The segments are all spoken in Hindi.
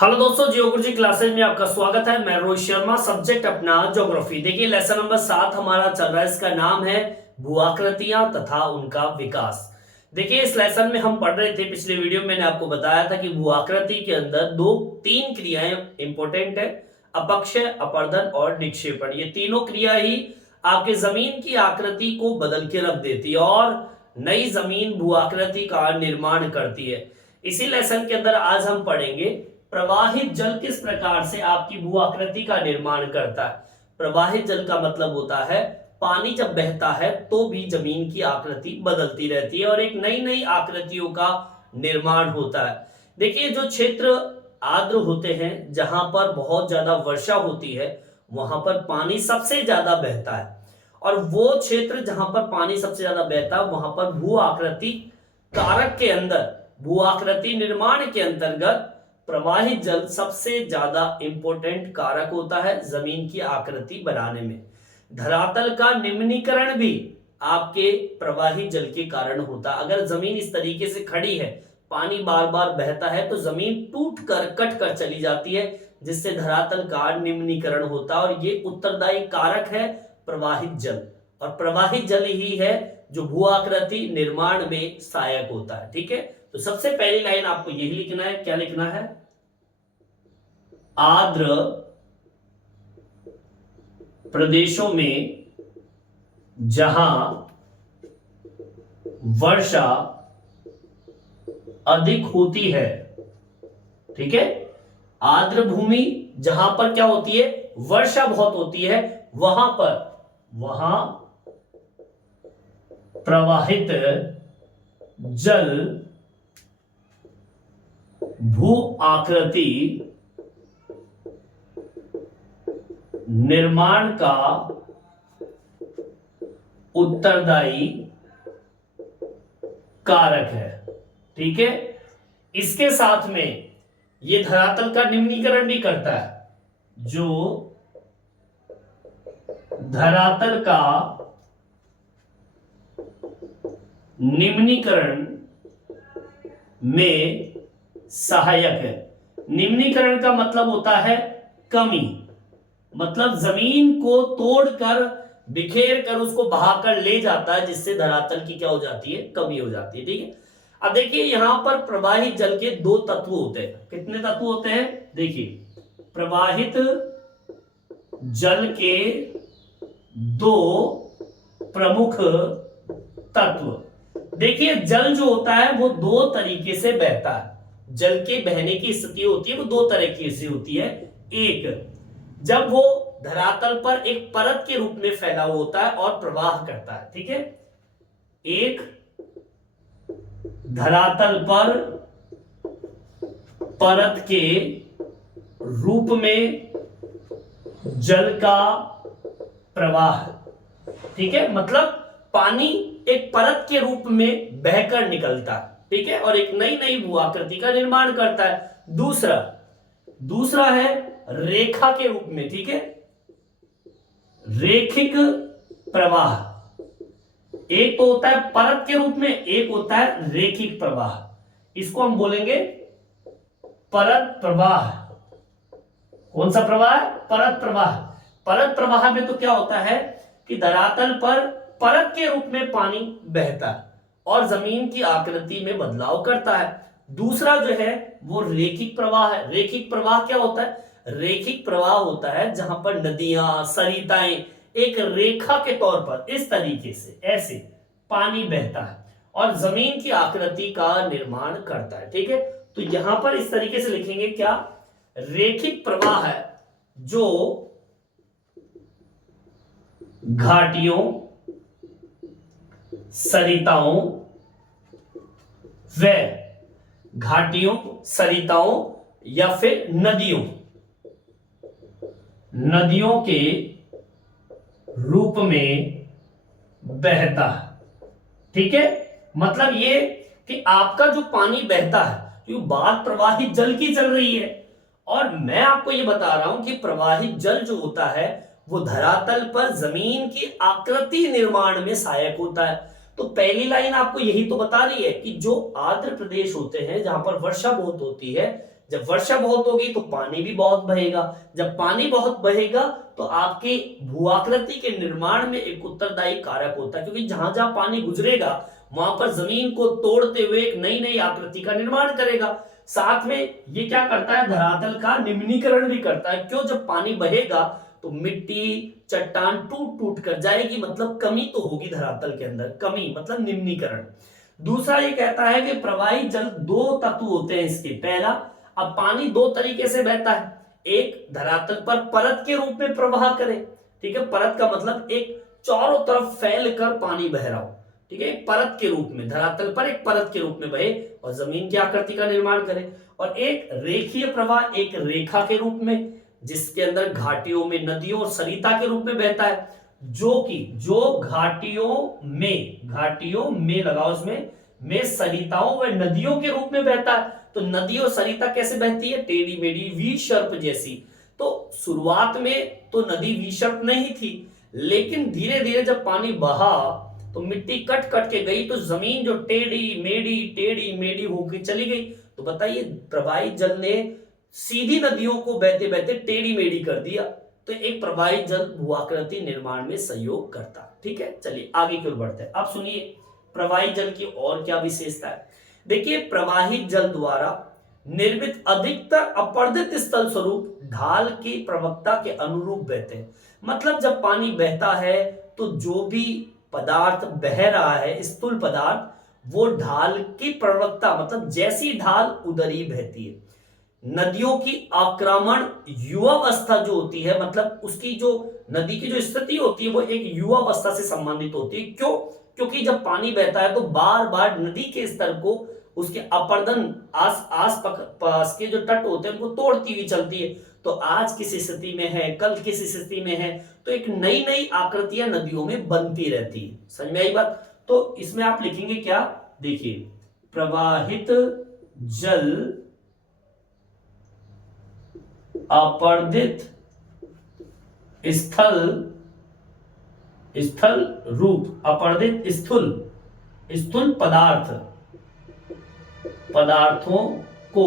हेलो दोस्तों, जियोग्राफी क्लासेज में आपका स्वागत है। मैं रोहित शर्मा, सब्जेक्ट अपना ज्योग्राफी। देखिए लेसन नंबर 7 हमारा चल रहा है। इसका नाम है भूआकृतियां तथा उनका विकास। देखिए इस लेसन में हम पढ़ रहे थे, पिछले वीडियो में मैंने आपको बताया था कि भूआकृति के अंदर तीन क्रियाएं इंपॉर्टेंट है। अपक्षय, अपर्दन और निक्षेपण। ये तीनों क्रिया ही आपके जमीन की आकृति को बदल के रख देती है और नई जमीन भूआकृति का निर्माण करती है। इसी लेसन के अंदर आज हम पढ़ेंगे प्रवाहित जल किस प्रकार से आपकी भू आकृति का निर्माण करता है। प्रवाहित जल का मतलब होता है पानी जब बहता है तो भी जमीन की आकृति बदलती रहती है और एक नई नई आकृतियों का निर्माण होता है। देखिए जो क्षेत्र आर्द्र होते हैं, जहां पर बहुत ज्यादा वर्षा होती है, वहां पर पानी सबसे ज्यादा बहता है। और वो क्षेत्र जहां पर पानी सबसे ज्यादा बहता है, वहां पर भू आकृति कारक के अंदर, भू आकृति निर्माण के अंतर्गत प्रवाहित जल सबसे ज्यादा इंपॉर्टेंट कारक होता है जमीन की आकृति बनाने में। धरातल का निम्नीकरण भी आपके प्रवाहित जल के कारण होता है। अगर जमीन इस तरीके से खड़ी है, पानी बार बार बहता है, तो जमीन टूट कर कट कर चली जाती है, जिससे धरातल का निम्नीकरण होता है और ये उत्तरदायी कारक है प्रवाहित जल। और प्रवाहित जल ही है जो भू आकृति निर्माण में सहायक होता है। ठीक है, तो सबसे पहली लाइन आपको यही लिखना है। क्या लिखना है? आर्द्र प्रदेशों में जहां वर्षा अधिक होती है, ठीक है, आर्द्र भूमि जहां पर क्या होती है, वर्षा बहुत होती है, वहां प्रवाहित जल भू आकृति निर्माण का उत्तरदायी कारक है। ठीक है, इसके साथ में ये धरातल का निम्नीकरण भी करता है। जो धरातल का निम्नीकरण में सहायक है। निम्नीकरण का मतलब होता है कमी, मतलब जमीन को तोड़कर बिखेर कर उसको बहाकर ले जाता है, जिससे धरातल की क्या हो जाती है, कमी हो जाती है। ठीक है, अब देखिए यहां पर प्रवाहित जल के दो तत्व होते हैं। कितने तत्व होते हैं? देखिए प्रवाहित जल के दो प्रमुख तत्व। देखिए जल जो होता है वो दो तरीके से बहता है। जल के बहने की स्थिति होती है वो दो तरीके से होती है। एक, जब वो धरातल पर एक परत के रूप में फैला हुआ होता है और प्रवाह करता है। ठीक है, एक धरातल पर परत के रूप में जल का प्रवाह। ठीक है, मतलब पानी एक परत के रूप में बहकर निकलता है। ठीक है, और एक नई नई भू आकृति का निर्माण करता है। दूसरा है रेखा के रूप में। ठीक है, रेखिक प्रवाह। एक तो होता है परत के रूप में, एक होता है रेखिक प्रवाह। इसको हम बोलेंगे परत प्रवाह। कौन सा प्रवाह? परत प्रवाह। परत प्रवाह में तो क्या होता है कि धरातल पर परत के रूप में पानी बहता है और जमीन की आकृति में बदलाव करता है। दूसरा जो है वो रेखिक प्रवाह है। रेखिक प्रवाह क्या होता है? रेखिक प्रवाह होता है जहां पर नदियां, सरिताएं एक रेखा के तौर पर इस तरीके से ऐसे पानी बहता है और जमीन की आकृति का निर्माण करता है। ठीक है, तो यहां पर इस तरीके से लिखेंगे क्या? रेखिक प्रवाह है जो घाटियों, सरिताओं व घाटियों, सरिताओं या फिर नदियों के रूप में बहता है। ठीक है, मतलब ये कि आपका जो पानी बहता है, क्योंकि बात प्रवाहित जल की चल रही है और मैं आपको ये बता रहा हूं कि प्रवाहित जल जो होता है वो धरातल पर जमीन की आकृति निर्माण में सहायक होता है। तो पहली लाइन आपको यही तो बता रही है कि जो आर्द्र प्रदेश होते हैं जहां पर वर्षा बहुत होती है, जब वर्षा बहुत होगी तो पानी भी बहुत बहेगा, जब पानी बहुत बहेगा तो आपके भूआकृति के निर्माण में एक उत्तरदायी कारक होता है, क्योंकि जहां जहां पानी गुजरेगा वहां पर जमीन को तोड़ते हुए एक नई नई आकृति का निर्माण करेगा। साथ में ये क्या करता है, धरातल का निम्नीकरण भी करता है। क्यों? जब पानी बहेगा तो मिट्टी चट्टान टूट टूट कर जाएगी, मतलब कमी तो होगी धरातल के अंदर, कमी मतलब निम्नीकरण। दूसरा ये कहता है कि प्रवाही जल दो तत्व होते हैं इसके। पहला, अब पानी दो तरीके से बहता है, एक धरातल पर परत के रूप में प्रवाह करे, ठीक है, परत का मतलब एक चारों तरफ फैल कर पानी बह रहा हो, ठीक है, एक परत के रूप में, धरातल पर एक परत के रूप में बहे और जमीन की आकृति का निर्माण करे। और एक रेखीय प्रवाह, एक रेखा के रूप में, जिसके अंदर घाटियों में, नदियों और सरिता के रूप में बहता है, जो घाटियों में लगाओ इसमें, में सरिताओं व नदियों के रूप में बहता है। तो नदी और सरिता कैसे बहती है? टेढ़ी मेढ़ी, वी शर्प जैसी। तो शुरुआत में तो नदी वी शर्प नहीं थी, लेकिन धीरे धीरे जब पानी बहा तो मिट्टी कट कट के गई, तो जमीन जो टेढ़ी मेढ़ी होकर चली गई। तो बताइए, प्रवाही जल ने सीधी नदियों को बहते बहते टेढ़ी मेढ़ी कर दिया। तो एक प्रवाही जल भूआकृति निर्माण में सहयोग करता। ठीक है, चलिए आगे की ओर बढ़ते हैं। अब सुनिए प्रवाही जल की और क्या विशेषता है। देखिए, प्रवाही जल द्वारा निर्मित अधिकतर अपरदित स्थल स्वरूप ढाल की प्रवक्ता के अनुरूप बहते हैं। मतलब जब पानी बहता है तो जो भी पदार्थ बह रहा है, स्थूल पदार्थ, वो ढाल की प्रवक्ता, मतलब जैसी ढाल उधर ही बहती है। नदियों की आक्रमण युवावस्था जो होती है, मतलब उसकी जो नदी की जो स्थिति होती है वो एक युवावस्था से संबंधित होती है। क्यों? क्योंकि जब पानी बहता है तो बार बार नदी के स्तर को उसके अपर्दन आस पास के जो तट होते हैं उनको तोड़ती हुई चलती है। तो आज किस स्थिति में है, कल किस स्थिति में है, तो एक नई नई आकृतियां नदियों में बनती रहती है। समझ में आई बात? तो इसमें आप लिखेंगे क्या, देखिए, प्रवाहित जल अपर्दित स्थल रूप, अपर्दित स्थूल पदार्थों को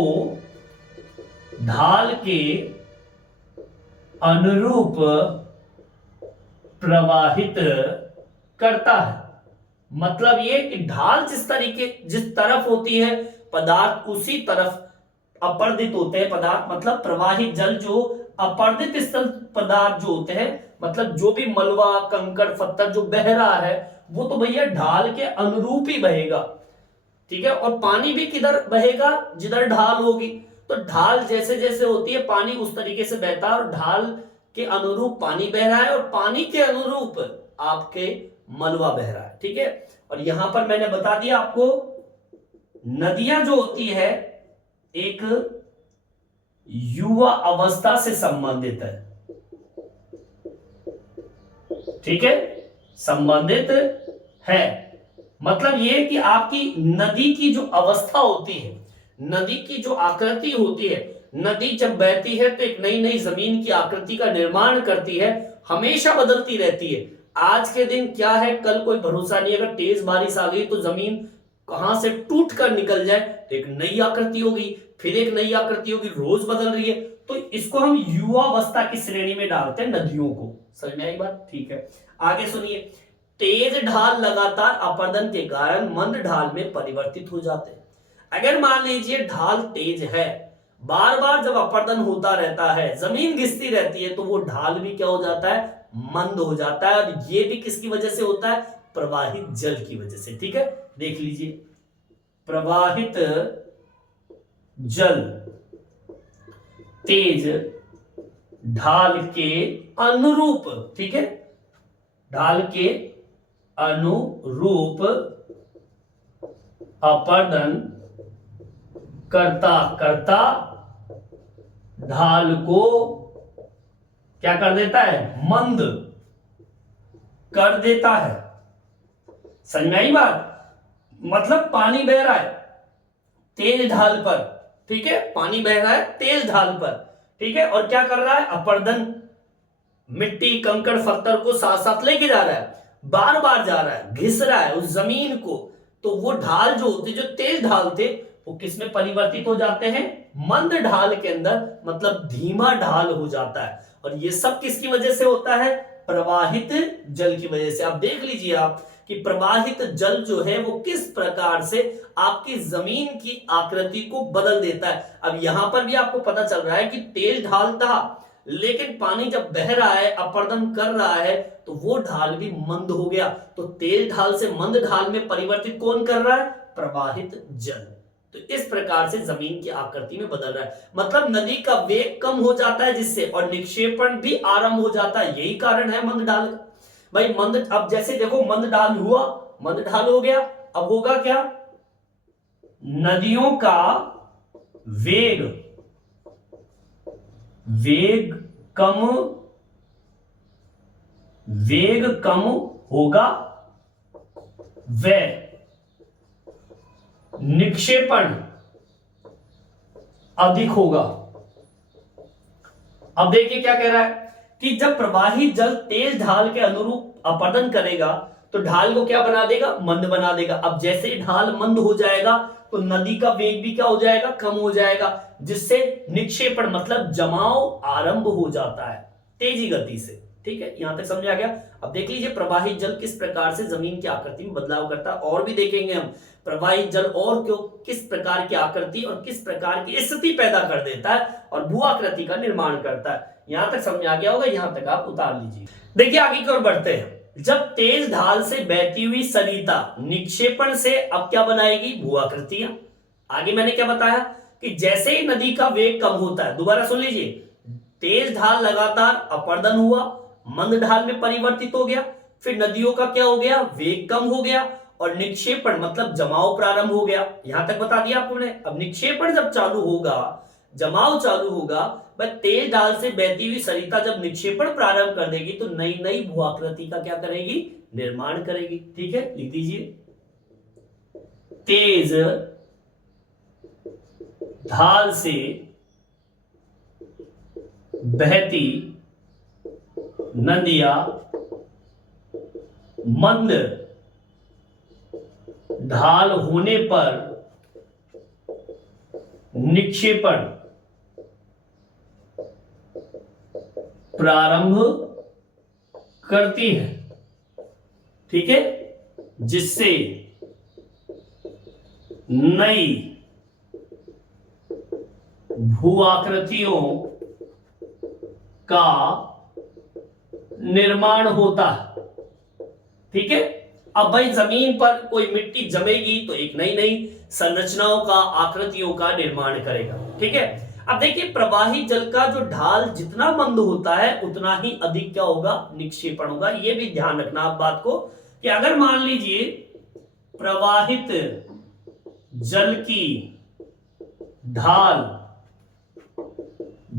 ढाल के अनुरूप प्रवाहित करता है। मतलब ये कि ढाल जिस तरफ होती है पदार्थ, उसी तरफ अपर्दित होते हैं पदार्थ। मतलब प्रवाहित जल जो अपर्दित स्थल पदार्थ जो होते हैं, मतलब जो भी मलबा कंकड़ पत्थर जो बह रहा है वो तो भैया ढाल के अनुरूप ही बहेगा। ठीक है, और पानी भी किधर बहेगा? जिधर ढाल होगी। तो ढाल जैसे जैसे होती है पानी उस तरीके से बहता है, और ढाल के अनुरूप पानी बह रहा है और पानी के अनुरूप आपके मलबा बह रहा है। ठीक है, और यहां पर मैंने बता दिया आपको, नदियां जो होती है एक युवा अवस्था से संबंधित है। ठीक है, संबंधित है, मतलब ये कि आपकी नदी की जो अवस्था होती है, नदी की जो आकृति होती है, नदी जब बहती है तो एक नई नई जमीन की आकृति का निर्माण करती है, हमेशा बदलती रहती है। आज के दिन क्या है, कल कोई भरोसा नहीं। अगर तेज बारिश आ गई तो जमीन कहां से टूट कर निकल जाए, तो एक नई आकृति होगी, फिर एक नई आकृति होगी, रोज बदल रही है। तो इसको हम युवावस्था की श्रेणी में डालते हैं नदियों को। समझ में आई बात? ठीक है, आगे सुनिए। तेज ढाल लगातार अपर्दन के कारण मंद ढाल में परिवर्तित हो जाते हैं। अगर मान लीजिए ढाल तेज है, बार बार जब अपर्दन होता रहता है, जमीन घिसती रहती है, तो वो ढाल भी क्या हो जाता है? मंद हो जाता है। और ये भी किसकी वजह से होता है? प्रवाहित जल की वजह से। ठीक है, देख लीजिए, प्रवाहित जल तेज ढाल के अनुरूप, ठीक है, ढाल के अनुरूप अपर्दन करता करता ढाल को क्या कर देता है? मंद कर देता है। समझ में आई बात? मतलब पानी बह रहा है तेज ढाल पर, ठीक है, पानी बह रहा है तेज ढाल पर, ठीक है, और क्या कर रहा है? अपर्दन, मिट्टी कंकड़ पत्थर को साथ साथ लेके जा रहा है, बार बार जा रहा है, घिस रहा है उस जमीन को। तो वो ढाल जो होती, जो तेज ढाल थे, वो किस में परिवर्तित हो जाते हैं, मंद ढाल के अंदर, मतलब धीमा ढाल हो जाता है। और ये सब किसकी वजह से होता है, प्रवाहित जल की वजह से। अब देख लीजिए आप कि प्रवाहित जल जो है वो किस प्रकार से आपकी जमीन की आकृति को बदल देता है। अब यहां पर भी आपको पता चल रहा है कि तेज ढाल था, लेकिन पानी जब बह रहा है, अपर्दन कर रहा है, तो वो ढाल भी मंद हो गया। तो तेज ढाल से मंद ढाल में परिवर्तित कौन कर रहा है, प्रवाहित जल। तो इस प्रकार से जमीन की आकृति में बदल रहा है, मतलब नदी का वेग कम हो जाता है जिससे, और निक्षेपण भी आरंभ हो जाता है। यही कारण है मंद ढाल का। भाई मंद, अब जैसे देखो मंद ढाल हुआ, मंद ढाल हो गया, अब होगा क्या, नदियों का वेग कम, वेग कम होगा, व निक्षेपण अधिक होगा। अब देखिए क्या कह रहा है कि जब प्रवाहित जल तेज ढाल के अनुरूप अपर्दन करेगा तो ढाल को क्या बना देगा, मंद बना देगा। अब जैसे ही ढाल मंद हो जाएगा तो नदी का वेग भी क्या हो जाएगा, कम हो जाएगा, जिससे निक्षेपण मतलब जमाव आरंभ हो जाता है तेजी गति से। ठीक है, यहां तक समझ आ गया। अब देख लीजिए प्रवाहित जल किस प्रकार से जमीन की आकृति में बदलाव करता है, और भी देखेंगे हम प्रवाहित जल और क्यों किस प्रकार की आकृति और किस प्रकार की स्थिति पैदा कर देता है और भू आकृति का निर्माण करता है। यहां तक समझ आ गया होगा, यहां तक आप उतार लीजिए। देखिए आगे की ओर बढ़ते हैं। जब तेज ढाल से बहती हुई सरिता निक्षेपण से अब क्या बनाएगी, भू आकृतियां। आगे मैंने क्या बताया कि जैसे ही नदी का वेग कम होता है, दोबारा सुन लीजिए, तेज ढाल लगातार अपर्दन हुआ, मंद ढाल में परिवर्तित हो गया, फिर नदियों का क्या हो गया, वेग कम हो गया, और निक्षेपण मतलब जमाव प्रारंभ हो गया। यहां तक बता दिया आपको मैंने। अब निक्षेपण जब चालू होगा, जमाव चालू होगा, वह तेज ढाल से बहती हुई सरिता जब निक्षेपण प्रारंभ कर देगी तो नई नई भू आकृति का क्या करेगी, निर्माण करेगी। ठीक है, लिख दीजिए, तेज ढाल से बहती नदियां मंद ढाल होने पर निक्षेपण प्रारंभ करती है। ठीक है, जिससे नई भू आकृतियों का निर्माण होता है। ठीक है, अब भाई जमीन पर कोई मिट्टी जमेगी तो एक नई नई संरचनाओं का, आकृतियों का निर्माण करेगा। ठीक है, अब देखिए प्रवाहित जल का जो ढाल जितना मंद होता है उतना ही अधिक क्या होगा, निक्षेपण होगा। यह भी ध्यान रखना आप बात को कि अगर मान लीजिए प्रवाहित जल की ढाल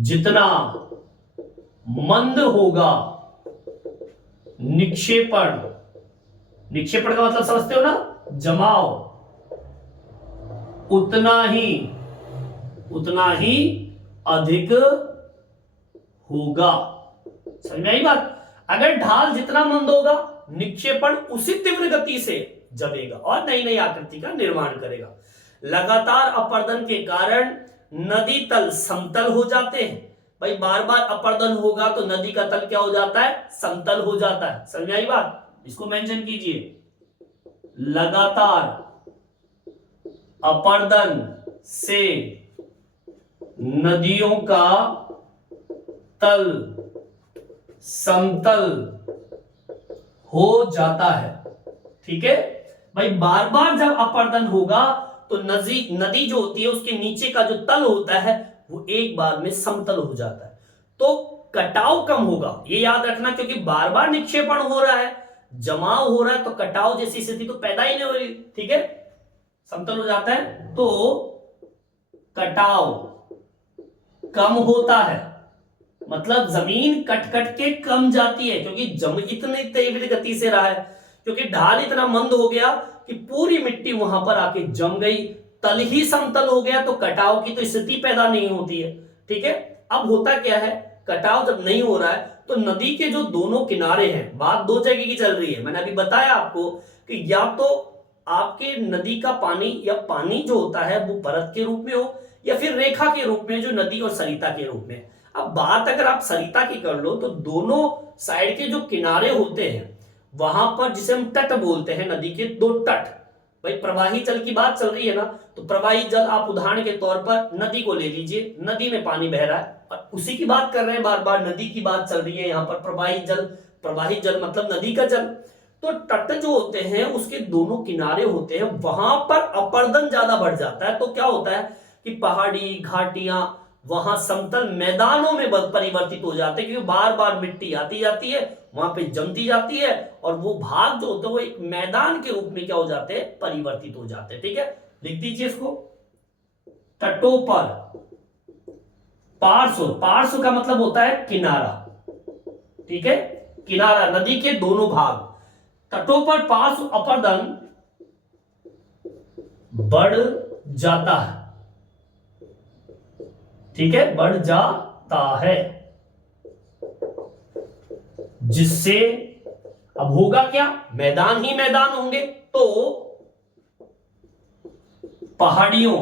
जितना मंद होगा, निक्षेपण, निक्षेपण का मतलब समझते हो ना, जमाव, उतना ही अधिक होगा। समझ में आई बात। अगर ढाल जितना मंद होगा, निक्षेपण उसी तीव्र गति से जमेगा और नई नई आकृति का निर्माण करेगा। लगातार अपर्दन के कारण नदी तल समतल हो जाते हैं। भाई बार बार अपर्दन होगा तो नदी का तल क्या हो जाता है, समतल हो जाता है। समझ में आई बात, इसको मेंशन कीजिए, लगातार अपर्दन से नदियों का तल समतल हो जाता है। ठीक है भाई, बार बार जब अपर्दन होगा तो नदी जो होती है उसके नीचे का जो तल होता है वो एक बार में समतल हो जाता है, तो कटाव कम होगा। ये याद रखना, क्योंकि बार बार निक्षेपण हो रहा है, जमाव हो रहा है, तो कटाव जैसी स्थिति तो पैदा ही नहीं हो रही। ठीक है, समतल हो जाता है तो कटाव कम होता है, मतलब जमीन कट कट के कम जाती है, क्योंकि जम इतनी तेज गति से रहा है, क्योंकि ढाल इतना मंद हो गया कि पूरी मिट्टी वहां पर आके जम गई, तल ही समतल हो गया, तो कटाव की तो स्थिति पैदा नहीं होती है। ठीक है, अब होता क्या है, कटाव जब नहीं हो रहा है तो नदी के जो दोनों किनारे हैं, बात दो जगह की चल रही है। मैंने अभी बताया आपको कि या तो आपके नदी का पानी या पानी जो होता है वो परत के रूप में हो या फिर रेखा के रूप में, जो नदी और सरिता के रूप में। अब बात अगर आप सरिता की कर लो तो दोनों साइड के जो किनारे होते हैं वहां पर, जिसे हम तट बोलते हैं, नदी के दो तट, भाई प्रवाही जल की बात चल रही है ना, तो प्रवाही जल आप उदाहरण के तौर पर नदी को ले लीजिए, नदी में पानी बह रहा है और उसी की बात कर रहे हैं, बार बार नदी की बात चल रही है यहाँ पर। प्रवाही जल मतलब नदी का जल। तो तट जो होते हैं उसके दोनों किनारे होते हैं, वहां पर अपरदन ज्यादा बढ़ जाता है। तो क्या होता है कि पहाड़ी घाटियां वहां समतल मैदानों में परिवर्तित हो जाते हैं, क्योंकि बार बार मिट्टी आती जाती है, वहां पे जमती जाती है और वो भाग जो होते हैं वो एक मैदान के रूप में क्या हो जाते हैं, परिवर्तित हो जाते हैं। ठीक है, लिख दीजिए इसको। तटों पर, पार्श्व, पार्श्व का मतलब होता है किनारा, ठीक है, किनारा, नदी के दोनों भाग। तटों पर पार्श्व अपरदन बढ़ जाता है, ठीक है, बढ़ जाता है, जिससे अब होगा क्या, मैदान ही मैदान होंगे, तो पहाड़ियों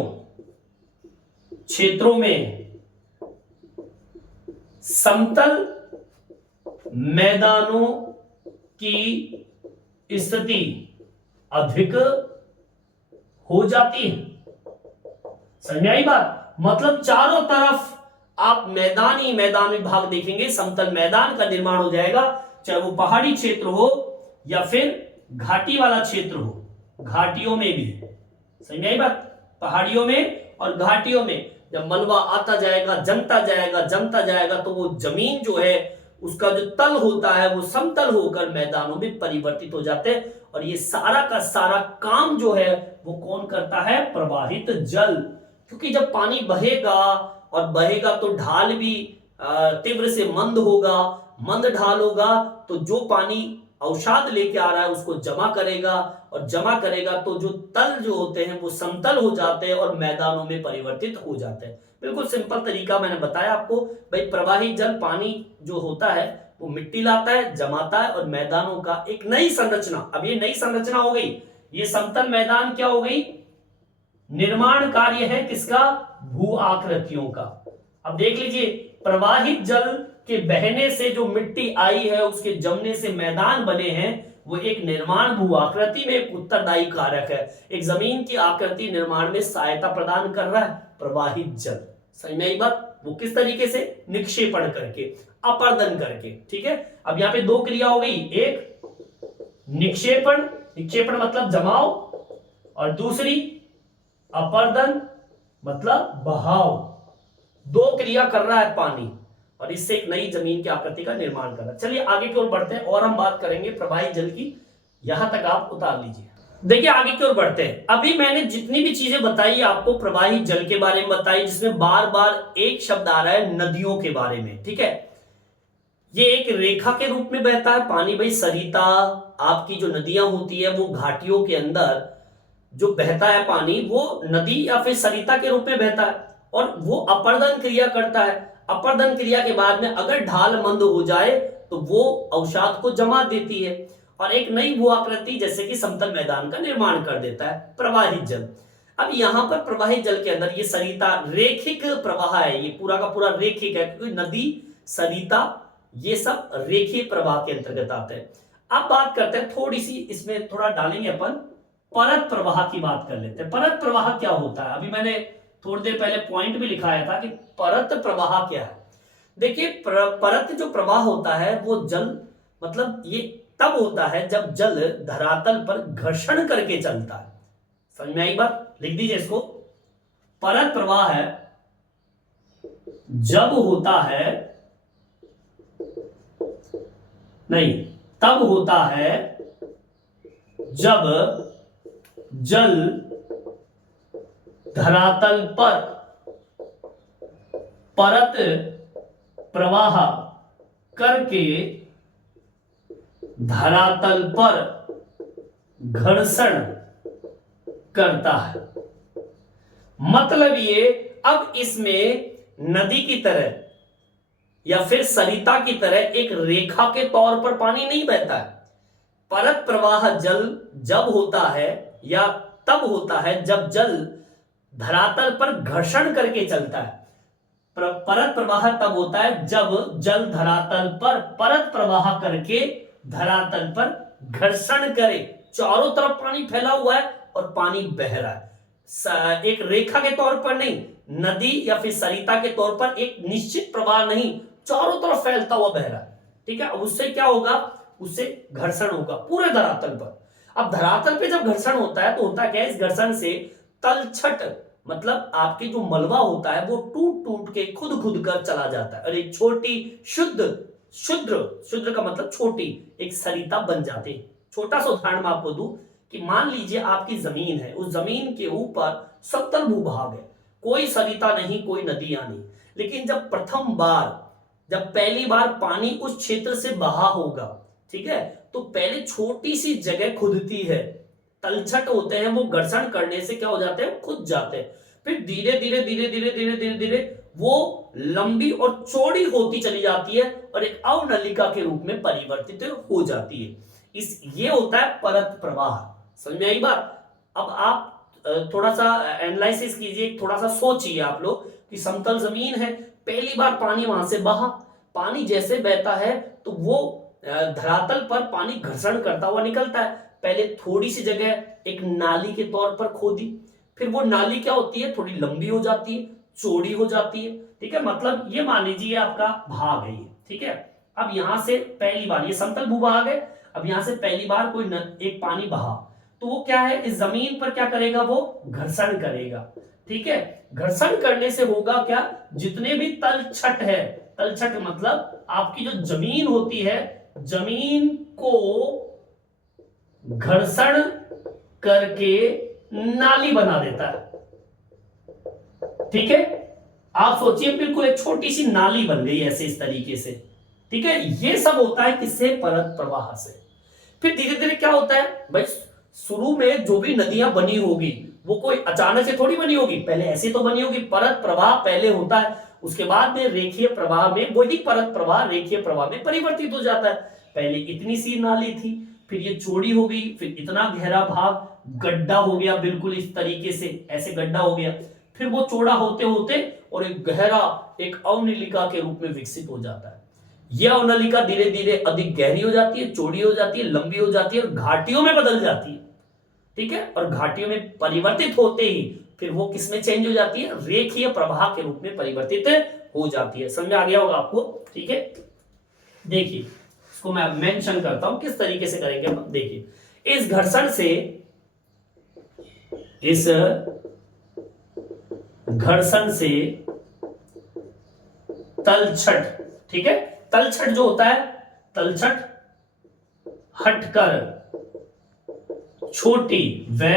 क्षेत्रों में समतल मैदानों की स्थिति अधिक हो जाती है। समझ में आई बात? मतलब चारों तरफ आप मैदान ही मैदान विभाग देखेंगे, समतल मैदान का निर्माण हो जाएगा, चाहे वो पहाड़ी क्षेत्र हो या फिर घाटी वाला क्षेत्र हो, घाटियों में भी। समझ में आई बात? पहाड़ियों में और घाटियों में जब मलबा आता जाएगा, जमता जाएगा तो वो जमीन जो है उसका जो तल होता है वो समतल होकर मैदानों में परिवर्तित हो जाते हैं। और ये सारा का सारा काम जो है वो कौन करता है, प्रवाहित जल। क्योंकि जब पानी बहेगा और बहेगा तो ढाल भी तीव्र से मंद होगा, मंद ढाल होगा तो जो पानी अवसाद लेके आ रहा है उसको जमा करेगा, और जमा करेगा तो जो तल जो होते हैं वो समतल हो जाते हैं और मैदानों में परिवर्तित हो जाते हैं। बिल्कुल सिंपल तरीका मैंने बताया आपको। भाई प्रवाही जल, पानी जो होता है वो मिट्टी लाता है, जमाता है और मैदानों का एक नई संरचना, अब ये नई संरचना हो गई, ये समतल मैदान क्या हो गई, निर्माण कार्य है किसका, भू आकृतियों का। अब देख लीजिए, प्रवाहित जल के बहने से जो मिट्टी आई है उसके जमने से मैदान बने हैं, वो एक निर्माण भू आकृति में एक उत्तरदायी कारक है, एक जमीन की आकृति निर्माण में सहायता प्रदान कर रहा है प्रवाहित जल। सही में एक बात, वो किस तरीके से, निक्षेपण करके, अपरदन करके। ठीक है, अब यहां पे दो क्रिया हो गई, एक निक्षेपण, निक्षेपण मतलब जमाव, और दूसरी अपरदन मतलब बहाव। दो क्रिया कर रहा है पानी और इससे एक नई जमीन की आकृति का निर्माण कर रहा है। चलिए आगे की ओर बढ़ते हैं और हम बात करेंगे प्रवाही जल की, यहां तक आप उतार लीजिए। देखिए आगे की ओर बढ़ते हैं। अभी मैंने जितनी भी चीजें बताई आपको प्रवाही जल के बारे में बताई, जिसमें बार बार एक शब्द आ रहा है नदियों के बारे में। ठीक है, ये एक रेखा के रूप में बहता है पानी। भाई सरिता, आपकी जो नदियां होती है वो घाटियों के अंदर जो बहता है पानी, वो नदी या फिर सरिता के रूप में बहता है और वो अपरदन क्रिया करता है। अपरदन क्रिया के बाद में अगर ढाल मंद हो जाए तो वो अवसाद को जमा देती है और एक नई भू आकृति जैसे कि समतल मैदान का निर्माण कर देता है प्रवाहित जल। अब यहां पर प्रवाहित जल के अंदर ये सरिता रेखिक प्रवाह है, ये पूरा का पूरा रेखिक है, क्योंकि नदी, सरिता ये सब रेखीय प्रवाह के अंतर्गत आते हैं। अब बात करते हैं थोड़ी सी, इसमें थोड़ा डालेंगे अपन, परत प्रवाह की बात कर लेते हैं। परत प्रवाह क्या होता है, अभी मैंने थोड़ी देर पहले पॉइंट भी लिखाया था कि परत प्रवाह क्या है। देखिए परत जो प्रवाह होता है वो जल, मतलब ये तब होता है जब जल धरातल पर घर्षण करके चलता है। समझ में आई बात? लिख दीजिए इसको। परत प्रवाह है जब होता है, नहीं, तब होता है जब जल धरातल पर परत प्रवाह करके धरातल पर घर्षण करता है। मतलब ये, अब इसमें नदी की तरह या फिर सरिता की तरह एक रेखा के तौर पर पानी नहीं बहता है। परत प्रवाह जल जब होता है या तब होता है जब जल धरातल पर घर्षण करके चलता है। परत प्रवाह तब होता है जब जल धरातल पर परत प्रवाह करके धरातल पर घर्षण करे। चारों तरफ पानी फैला हुआ है और पानी बह रहा है, एक रेखा के तौर पर नहीं, नदी या फिर सरिता के तौर पर एक निश्चित प्रवाह नहीं, चारों तरफ फैलता हुआ बह रहा है। ठीक है, अब उससे क्या होगा, उससे घर्षण होगा पूरे धरातल पर। अब धरातल पे जब घर्षण होता है तो होता क्या है, इस घर्षण से तलछट मतलब आपके जो मलबा होता है वो टूट टूट के खुद खुद कर चला जाता है और एक छोटी शुद्र का मतलब छोटी एक सरिता बन जाती है। छोटा सा उदाहरण मैं आपको दूं कि मान लीजिए आपकी जमीन है, उस जमीन के ऊपर समतल भूभाग है, कोई सरिता नहीं, कोई नदियां नहीं, लेकिन जब पहली बार पानी उस क्षेत्र से बहा होगा, ठीक है, तो पहले छोटी सी जगह खुदती है, तलछट होते हैं, वो घर्षण करने से क्या हो जाते हैं, खुद जाते हैं। फिर धीरे धीरे धीरे धीरे धीरे धीरे धीरे वो लंबी और चौड़ी होती चली जाती है और एक अवनलिका के रूप में परिवर्तित हो जाती है। ये होता है परत प्रवाह। समझ में आई बात? अब आप थोड़ा सा एनालिसिस कीजिए, थोड़ा सा सोचिए आप लोग कि समतल जमीन है, पहली बार पानी वहां से बहा, पानी जैसे बहता है तो वो धरातल पर पानी घर्षण करता हुआ निकलता है। पहले थोड़ी सी जगह एक नाली के तौर पर खोदी, फिर वो नाली क्या होती है, थोड़ी लंबी हो जाती है, चौड़ी हो जाती है। ठीक है, मतलब ये मान लीजिए आपका भाग है ये। ठीक है, अब यहां से पहली बार ये समतल भूभाग है, अब यहां से पहली बार कोई एक पानी बहा तो वो क्या है, इस जमीन पर क्या करेगा, वो घर्षण करेगा। ठीक है, घर्षण करने से होगा क्या, जितने भी तलछट है, तलछट मतलब आपकी जो जमीन होती है, जमीन को घर्षण करके नाली बना देता है। ठीक है, आप सोचिए बिल्कुल एक छोटी सी नाली बन गई ऐसे इस तरीके से। ठीक है, ये सब होता है किससे, परत प्रवाह से। फिर धीरे धीरे क्या होता है भाई, शुरू में जो भी नदियां बनी होगी वो कोई अचानक से थोड़ी बनी होगी, पहले ऐसे तो बनी होगी, परत प्रवाह पहले होता है, उसके बाद में रेखीय प्रवाह में वही परत प्रवाह रेखीय प्रवाह में परिवर्तित हो जाता है। पहले इतनी सी नाली थी, फिर ये चौड़ी हो गई, फिर इतना गहरा भाग, गड्ढा हो गया बिल्कुल इस तरीके से, ऐसे गड्ढा हो गया, फिर वो चौड़ा होते होते और एक गहरा एक अवनलिका के रूप में विकसित हो जाता है। यह अवनलिका धीरे धीरे अधिक गहरी हो जाती है, चौड़ी हो जाती है, लंबी हो जाती है और घाटियों में बदल जाती है। ठीक है, और घाटियों में परिवर्तित होते ही फिर वो किसमें चेंज हो जाती है, रेखीय प्रवाह के रूप में परिवर्तित हो जाती है। समझ आ गया होगा आपको? ठीक है, देखिए इसको मैं मेंशन करता हूं किस तरीके से करेंगे हम। देखिए, इस घर्षण से, इस घर्षण से तलछट, ठीक है, तलछट जो होता है, तलछट हटकर छोटी व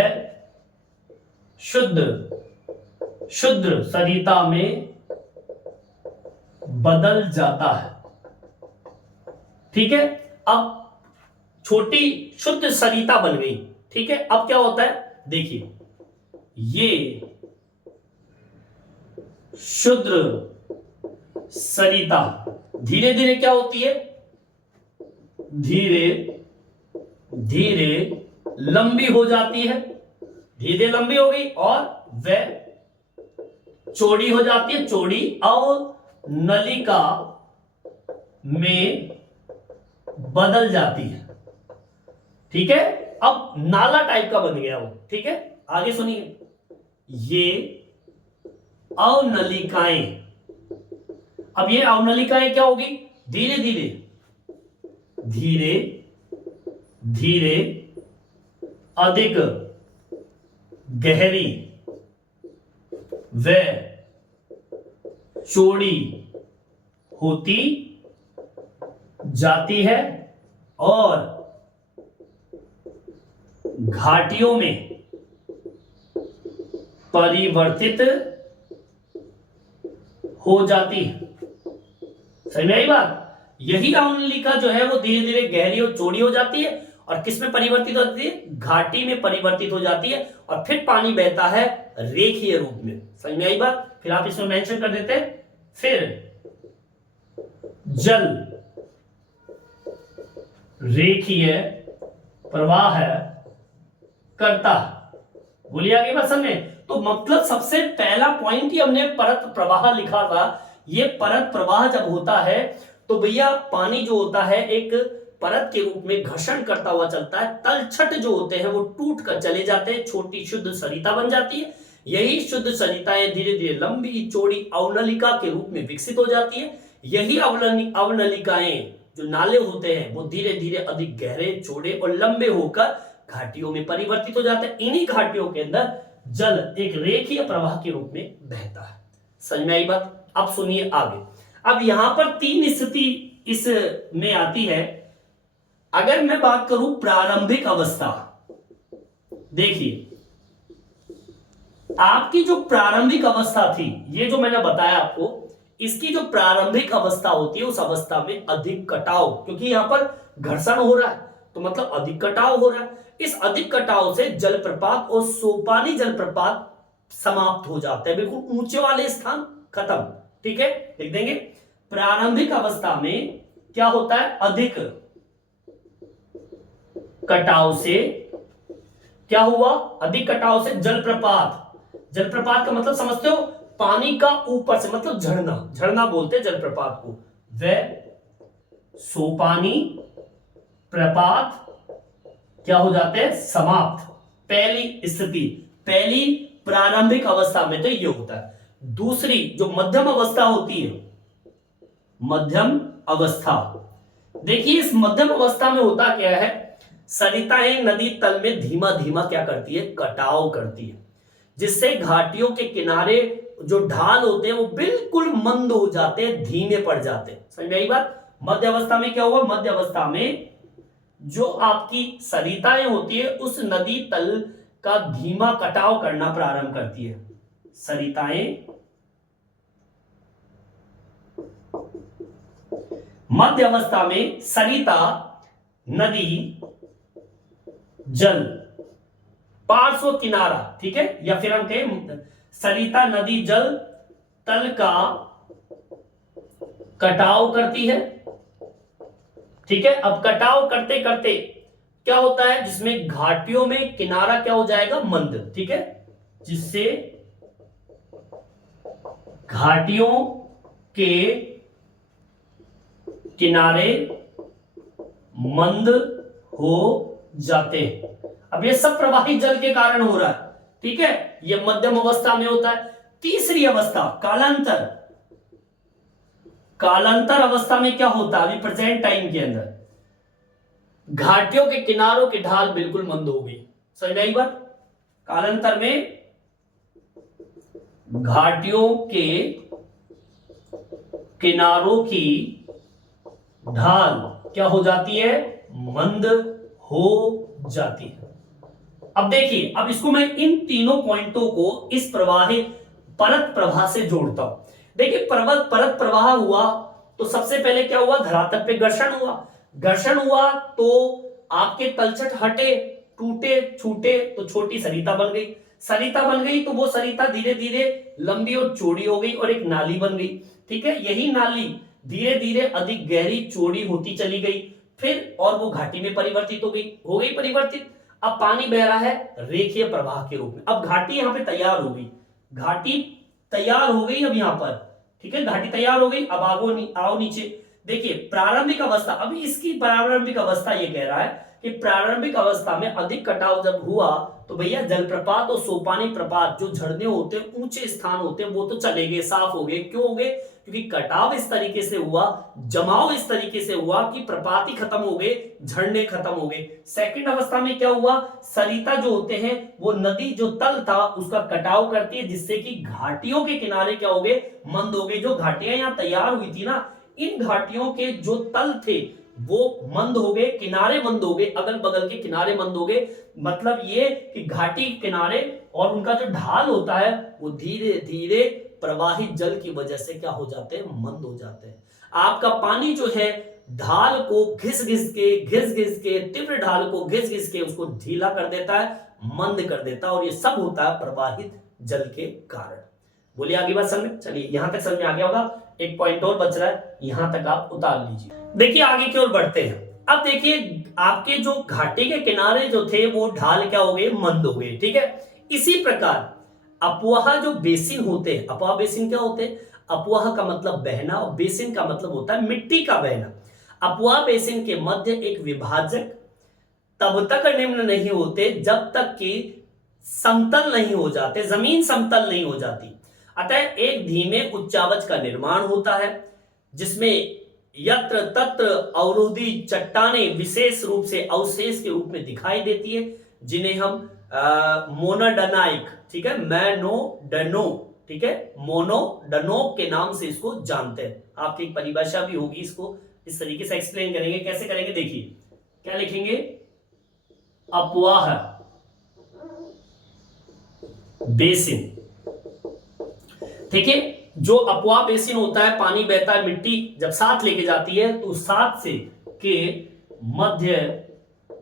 शुद्र सरिता में बदल जाता है। ठीक है, अब छोटी शुद्ध सरिता बन गई। ठीक है, अब क्या होता है, देखिए ये शुद्ध सरिता धीरे धीरे क्या होती है, धीरे धीरे लंबी हो जाती है, धीरे लंबी हो गई और वह चौड़ी हो जाती है, चौड़ी अवनलिका में बदल जाती है। ठीक है, अब नाला टाइप का बन गया वो। ठीक है, आगे सुनिए, ये अवनलिकाएं, अब ये अवनलिकाएं क्या होगी, धीरे धीरे धीरे धीरे अधिक गहरी व चौड़ी होती जाती है और घाटियों में परिवर्तित हो जाती है। समझ में आई बात? यही अवनलिका जो है वो धीरे धीरे गहरी और चौड़ी हो जाती है और किस में परिवर्तित होती है, घाटी में परिवर्तित हो जाती है और फिर पानी बहता है रेखीय रूप में। समझ में आई बात? फिर आप इसमें मेंशन कर देते हैं, फिर जल रेखीय प्रवाह करता है। बोलिए आगे बात समझे। तो मतलब सबसे पहला पॉइंट ही हमने परत प्रवाह लिखा था। ये परत प्रवाह जब होता है तो भैया पानी जो होता है एक परत के रूप में घर्षण करता हुआ चलता है, तलछट जो होते हैं वो टूट कर चले जाते हैं, छोटी शुद्ध सरिता बन जाती है। यही शुद्ध सरिताएं धीरे धीरे लंबी चौड़ी अवनलिका के रूप में विकसित हो जाती है। यही अवनलिकाएं जो नाले होते हैं वो धीरे धीरे अधिक गहरे, चौड़े और लंबे होकर घाटियों में परिवर्तित हो जाते हैं। इन्हीं घाटियों के अंदर जल एक रेखीय प्रवाह के रूप में बहता है। समझ में आई बात। अब सुनिए आगे। अब यहां पर तीन स्थिति इस में आती है। अगर मैं बात करूं प्रारंभिक अवस्था, देखिए आपकी जो प्रारंभिक अवस्था थी, ये जो मैंने बताया आपको, इसकी जो प्रारंभिक अवस्था होती है उस अवस्था में अधिक कटाव, क्योंकि यहां पर घर्षण हो रहा है तो मतलब अधिक कटाव हो रहा है। इस अधिक कटाव से जलप्रपात और सोपानी जलप्रपात समाप्त हो जाते हैं, बिल्कुल ऊंचे वाले स्थान खत्म। ठीक है, लिख देंगे। प्रारंभिक अवस्था में क्या होता है, अधिक कटाव से क्या हुआ, अधिक कटाव से जलप्रपात। जलप्रपात का मतलब समझते हो, पानी का ऊपर से, मतलब झरना, झरना बोलते हैं जलप्रपात को। वह सोपानी प्रपात क्या हो जाते हैं, समाप्त। पहली स्थिति, पहली प्रारंभिक अवस्था में तो ये होता है। दूसरी जो मध्यम अवस्था होती है, मध्यम अवस्था, देखिए इस मध्यम अवस्था में होता क्या है, सरिताएं नदी तल में धीमा धीमा क्या करती है, कटाव करती है, जिससे घाटियों के किनारे जो ढाल होते हैं वो बिल्कुल मंद हो जाते हैं, धीमे पड़ जाते हैं। समझ में आई बात। मध्य अवस्था में क्या हुआ, मध्य अवस्था में जो आपकी सरिताएं होती है उस नदी तल का धीमा कटाव करना प्रारंभ करती है। सरिताएं मध्य अवस्था में सरिता नदी जल पार्श्व किनारा, ठीक है, या फिर हम कहें सरिता नदी जल तल का कटाव करती है। ठीक है, अब कटाव करते करते क्या होता है, जिसमें घाटियों में किनारा क्या हो जाएगा, मंद। ठीक है, जिससे घाटियों के किनारे मंद हो जाते हैं। अब ये सब प्रवाहित जल के कारण हो रहा है। ठीक है, ये मध्यम अवस्था में होता है। तीसरी अवस्था कालांतर, कालांतर अवस्था में क्या होता है, अभी प्रेजेंट टाइम के अंदर घाटियों के किनारों की ढाल बिल्कुल मंद हो गई। समझ में आई बात। कालांतर में घाटियों के किनारों की ढाल क्या हो जाती है, मंद हो जाती है। अब देखिए, अब इसको मैं इन तीनों पॉइंटों को इस प्रवाहित परत प्रवाह से जोड़ता हूं। देखिए परत प्रवाह हुआ तो सबसे पहले क्या हुआ, धरातल पे घर्षण हुआ। घर्षण हुआ तो आपके तलछट हटे, टूटे, छूटे तो छोटी सरिता बन गई। सरिता बन गई तो वो सरिता धीरे धीरे लंबी और चौड़ी हो गई और एक नाली बन गई। ठीक है, यही नाली धीरे धीरे अधिक गहरी चौड़ी होती चली गई, फिर और वो घाटी में परिवर्तित हो गई परिवर्तित। अब पानी बह रहा है रेखीय प्रवाह के रूप में। अब घाटी यहां पे तैयार हो गई, घाटी तैयार हो गई अब यहां पर। ठीक है, घाटी तैयार हो गई। अब आओ नीचे। देखिए प्रारंभिक अवस्था, अभी इसकी प्रारंभिक अवस्था ये कह रहा है कि प्रारंभिक अवस्था में अधिक कटाव जब हुआ तो भैया जलप्रपात और सोपानी प्रपात जो झरने होते हैं, ऊंचे स्थान होते हैं, वो तो चले गए, साफ हो गए। क्यों हो गए, क्योंकि कटाव इस तरीके से हुआ, जमाव इस तरीके से हुआ कि प्रपात ही खत्म हो गए, झरने खत्म हो गए। सेकंड अवस्था में क्या हुआ, सरिता जो होते हैं वो नदी जो तल था उसका कटाव करती है, जिससे कि घाटियों के किनारे क्या हो गए, मंद हो गए। जो घाटियां यहां तैयार हुई थी ना, इन घाटियों के जो तल थे वो मंद हो गए, किनारे मंद हो गए, अगल बगल के किनारे मंद हो गए। मतलब ये कि घाटी किनारे और उनका जो ढाल होता है वो धीरे धीरे प्रवाहित जल की वजह से क्या हो जाते हैं, मंद हो जाते हैं। आपका पानी जो है ढाल को घिस घिस के तीव्र ढाल को घिस घिस के उसको ढीला कर देता है, मंद कर देता है, और ये सब होता है प्रवाहित जल के कारण। बोलिए आगे बात समझ। चलिए यहां तक समझ में आ गया होगा। एक पॉइंट और बच रहा है, यहां तक आप उतार लीजिए। देखिए आगे की ओर बढ़ते हैं। अब देखिए आपके जो घाटी के किनारे जो थे वो ढाल क्या हो गए, मंद हो गए, ठीक है। इसी प्रकार अपवाह जो बेसिन होते हैं, अपवाह बेसिन क्या होते हैं, अपवाह का मतलब बहना और बेसिन का मतलब होता है मिट्टी का बहना। अपवाह बेसिन के मध्य एक विभाजक तब तक निम्न नहीं होते जब तक कि समतल नहीं हो जाते, जमीन समतल नहीं हो जाती। अतः एक धीमे उच्चावच का निर्माण होता है जिसमें यत्र तत्र अवरोधी चट्टाने विशेष रूप से अवशेष के रूप में दिखाई देती है, जिन्हें हम मोनोडोनाइक, ठीक है, मैनोडनो, ठीक है, मोनोडनो के नाम से इसको जानते हैं। आपकी एक परिभाषा भी होगी, इसको इस तरीके से एक्सप्लेन करेंगे। कैसे करेंगे, देखिए क्या लिखेंगे, अपवाह बेसिन, ठीक है। जो अपवाह बेसिन होता है, पानी बहता है, मिट्टी जब साथ लेके जाती है तो साथ से के मध्य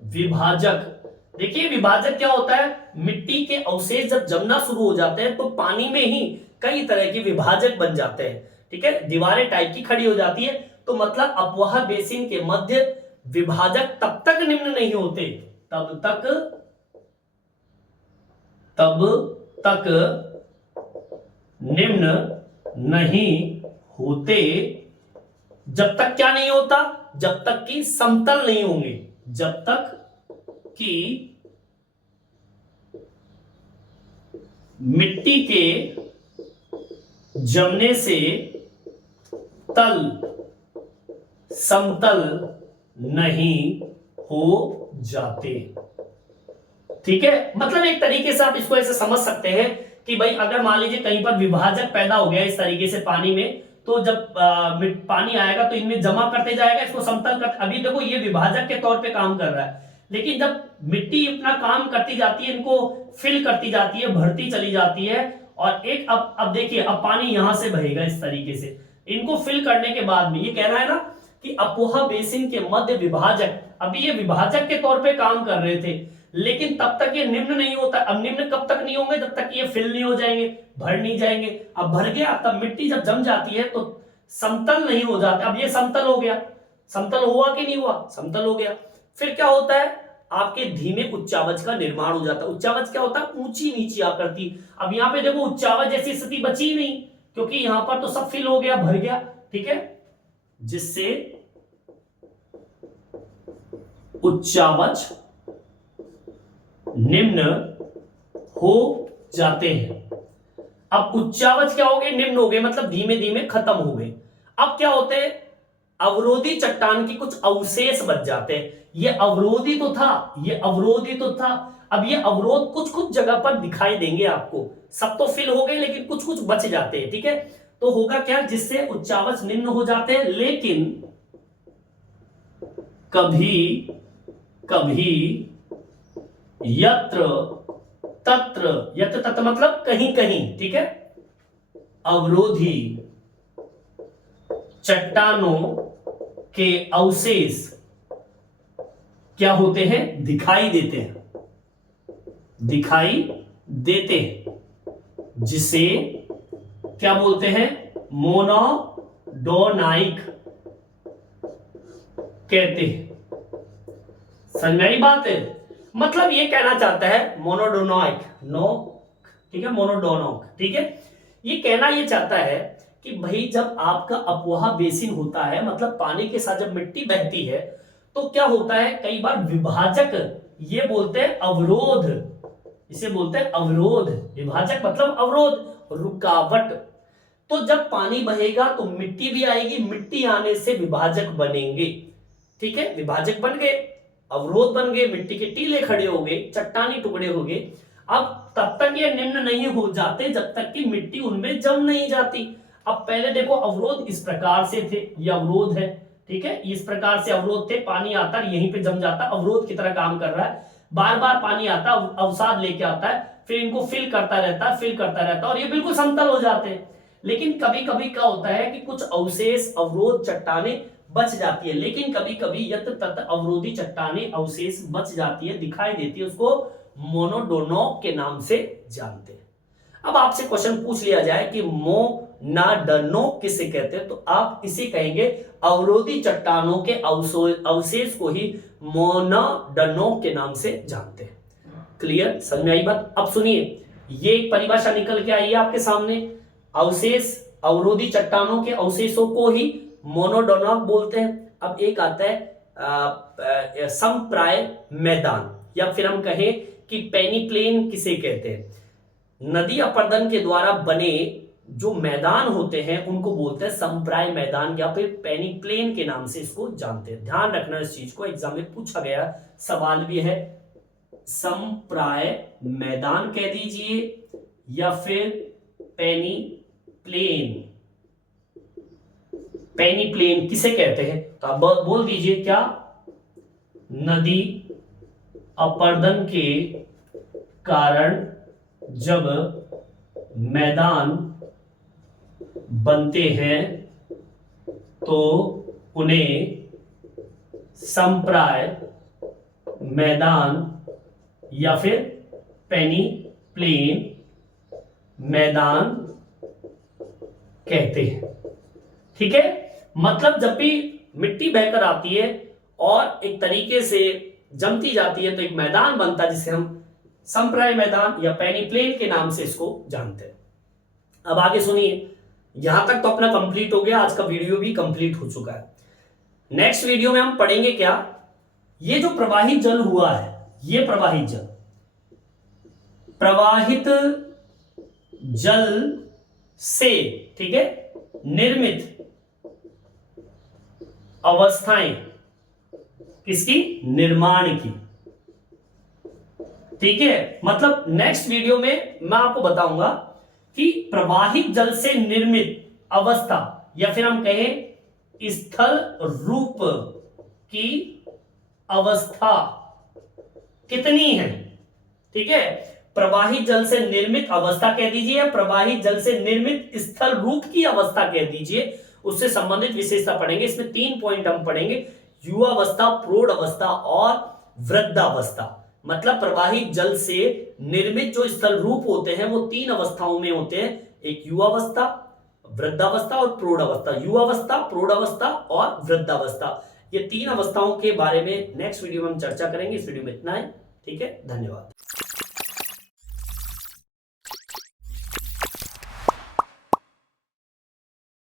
विभाजक, देखिए विभाजक क्या होता है, मिट्टी के अवशेष जब जमना शुरू हो जाते हैं तो पानी में ही कई तरह के विभाजक बन जाते हैं, ठीक है, दीवारें टाइप की खड़ी हो जाती है। तो मतलब अपवाह बेसिन के मध्य विभाजक तब तक निम्न नहीं होते, तब तक निम्न नहीं होते, जब तक क्या नहीं होता, जब तक कि समतल नहीं होंगे, जब तक कि मिट्टी के जमने से तल समतल नहीं हो जाते, ठीक है। मतलब एक तरीके से आप इसको ऐसे समझ सकते हैं कि भाई अगर मान लीजिए कहीं पर विभाजक पैदा हो गया इस तरीके से पानी में, तो जब पानी आएगा तो इनमें जमा करते जाएगा, इसको समतल कर, अभी देखो ये विभाजक के तौर पे काम कर रहा है, लेकिन जब मिट्टी अपना काम करती जाती है, इनको फिल करती जाती है, भरती चली जाती है, और एक अब देखिए अब पानी यहां से बहेगा इस तरीके से, इनको फिल करने के बाद में ये कह रहा है ना कि अपवाह बेसिन के मध्य विभाजक, अभी ये विभाजक के तौर पे काम कर रहे थे, लेकिन तब तक ये निम्न नहीं होता। अब निम्न कब तक नहीं होंगे, जब तक ये फिल नहीं हो जाएंगे, भर नहीं जाएंगे। अब भर गया, तब मिट्टी जब जम जाती है तो समतल नहीं हो जाता। अब ये समतल हो गया, समतल हुआ कि नहीं हुआ, समतल हो गया। फिर क्या होता है, आपके धीमे उच्चावच का निर्माण हो जाता है। उच्चावच क्या होता है, ऊंची नीची आकृति। अब यहाँ पे देखो उच्चावच जैसी स्थिति बची नहीं, क्योंकि यहां पर तो सब फिल हो गया, भर गया, ठीक है, जिससे उच्चावच निम्न हो जाते हैं। अब उच्चावच क्या हो गए, निम्न हो गए, मतलब धीमे धीमे खत्म हो गए। अब क्या होते हैं, अवरोधी चट्टान की कुछ अवशेष बच जाते हैं। ये अवरोधी तो था, ये अवरोधी तो था, अब ये अवरोध कुछ कुछ जगह पर दिखाई देंगे आपको, सब तो फिल हो गए लेकिन कुछ कुछ बच जाते हैं, ठीक है। तो होगा क्या, जिससे उच्चावच निम्न हो जाते हैं, लेकिन कभी कभी यत्र तत्र मतलब कहीं कहीं, ठीक है, अवरोधी चट्टानों के अवशेष क्या होते हैं, दिखाई देते हैं, दिखाई देते हैं, जिसे क्या बोलते हैं, मोनोडोनाइक कहते हैं। समझ में आई बात है, मतलब ये कहना चाहता है मोनोडोनाइक, नो, ठीक है, मोनोडोनोक, ठीक है, ये कहना ये चाहता है कि भाई जब आपका अपवाह बेसिन होता है, मतलब पानी के साथ जब मिट्टी बहती है तो क्या होता है, कई बार विभाजक, ये बोलते हैं अवरोध, इसे बोलते हैं अवरोध, विभाजक मतलब अवरोध, रुकावट। तो जब पानी बहेगा तो मिट्टी भी आएगी, मिट्टी आने से विभाजक बनेंगे, ठीक है, विभाजक बन गए, अवरोध बन गए, मिट्टी के टीले खड़े हो गए, चट्टानी टुकड़े हो गए। अब तब तक ये निम्न नहीं हो जाते जब तक कि मिट्टी उनमें जम नहीं जाती। अब पहले देखो अवरोध इस प्रकार से थे, ये अवरोध है, ठीक है, इस प्रकार से अवरोध थे, पानी आता यहीं पे जम जाता, अवरोध की तरह काम कर रहा है, बार बार पानी आता, अवसाद लेके आता है, फिर इनको फिल करता रहता है, फिल करता रहता है, और ये बिल्कुल समतल हो जाते हैं। लेकिन कभी कभी क्या होता है कि कुछ अवशेष, अवरोध, चट्टाने बच जाती है, लेकिन कभी कभी यत्र तत्र अवरोधी चट्टाने अवशेष बच जाती है, दिखाई देती है, उसको मोनोडोनोक के नाम से जानते हैं। अब आपसे क्वेश्चन पूछ लिया जाए कि मोनोडर्नोक किसे कहते हैं, तो आप इसे कहेंगे अवरोधी चट्टानों के अवशेष को ही मोनोडर्नोक के नाम से जानते हैं। क्लियर, समझ में आई बात। अब सुनिए, ये एक परिभाषा निकल के आई है आपके सामने, अवशेष, अवरोधी चट्टानों के अवशेषों को ही मोनोडर्नोक बोलते हैं। अब एक आता है समप्राय मैदान, या फिर हम कहें कि पेनिप्लेन किसे कहते हैं, नदी अपर्दन के द्वारा बने जो मैदान होते हैं उनको बोलते हैं समप्राय मैदान, या फिर पेनिप्लेन के नाम से इसको जानते हैं। ध्यान रखना इस चीज को, एग्जाम में पूछा गया सवाल भी है। समप्राय मैदान कह दीजिए या फिर पेनिप्लेन, पेनिप्लेन किसे कहते हैं, तो आप बोल दीजिए क्या, नदी अपर्दन के कारण जब मैदान बनते हैं तो उन्हें समप्राय मैदान या फिर पेनिप्लेन मैदान कहते हैं। ठीक है, मतलब जब भी मिट्टी बहकर आती है और एक तरीके से जमती जाती है तो एक मैदान बनता है जिसे हम समप्राय मैदान या पेनिप्लेन के नाम से इसको जानते हैं। अब आगे सुनिए, यहां तक तो अपना कंप्लीट हो गया, आज का वीडियो भी कंप्लीट हो चुका है। नेक्स्ट वीडियो में हम पढ़ेंगे क्या, ये जो प्रवाहित जल हुआ है, ये प्रवाहित जल, प्रवाहित जल से, ठीक है, निर्मित अवस्थाएं किसकी, निर्माण की। ठीक है, मतलब नेक्स्ट वीडियो में मैं आपको बताऊंगा कि प्रवाहित जल से निर्मित अवस्था या फिर हम कहें स्थल रूप की अवस्था कितनी है। ठीक है, प्रवाहित जल से निर्मित अवस्था कह दीजिए या प्रवाहित जल से निर्मित स्थल रूप की अवस्था कह दीजिए, उससे संबंधित विशेषता पढ़ेंगे। इसमें 3 पॉइंट हम पढ़ेंगे, युवावस्था, प्रौढ़ अवस्था और वृद्धावस्था। मतलब प्रवाहित जल से निर्मित जो स्थल रूप होते हैं वो 3 अवस्थाओं में होते हैं, एक युवावस्था, वृद्धावस्था और प्रौढ़ अवस्था। युवावस्था, प्रौढ़ अवस्था और वृद्धावस्था, ये 3 अवस्थाओं के बारे में नेक्स्ट वीडियो में हम चर्चा करेंगे। इस वीडियो में इतना है, ठीक है, धन्यवाद।